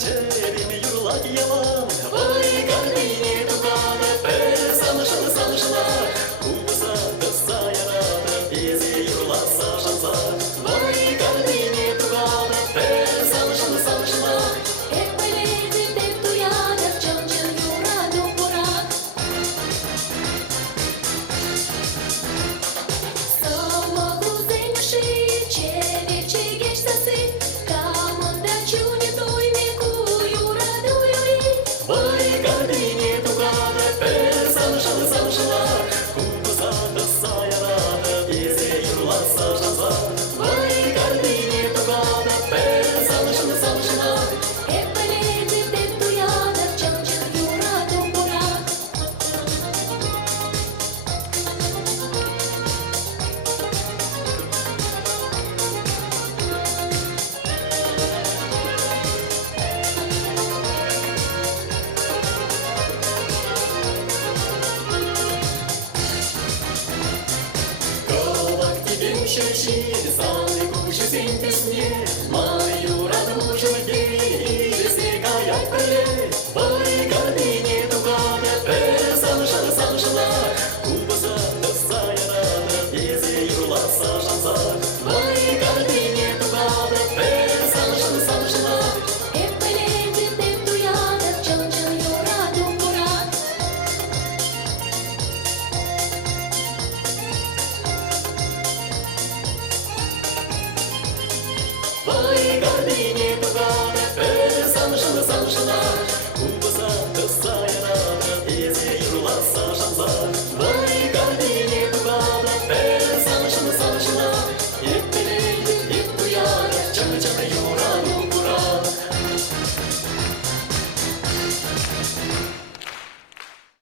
çerim yurulak yalan. Vay kalbini tukana per sanışılı sanışıla. Kubusa kısa yarada bizi yurulasa şansa. Vay kalbini tukana per sanışılı sanışıla. Hep beledi de duyada çamçı yurada burak. Sama kuzeni şi çevirçi geç sesi. Kamanda çuni doyme ku yurada uyuri. Vay kalbini tukana per sanışılı sanışıla. Kubusa kısa yarada bizi yurulasa şansa. Vay kalbini tukana per sanışılı sanışıla. Hep beledi de duyada çamçı yurada burak. Колок тебе щечи, саны куши син песне, мою радушу день, и снега пеле, вой гордине тугана, пер саншала саншала, кубаса досая рана, изи юрласа шанса, вой гордине тугана, пер саншала саншала. Hep beledi de duyada çamçı yurada burak. Vay kalbini tukana, per sanşala sanşala,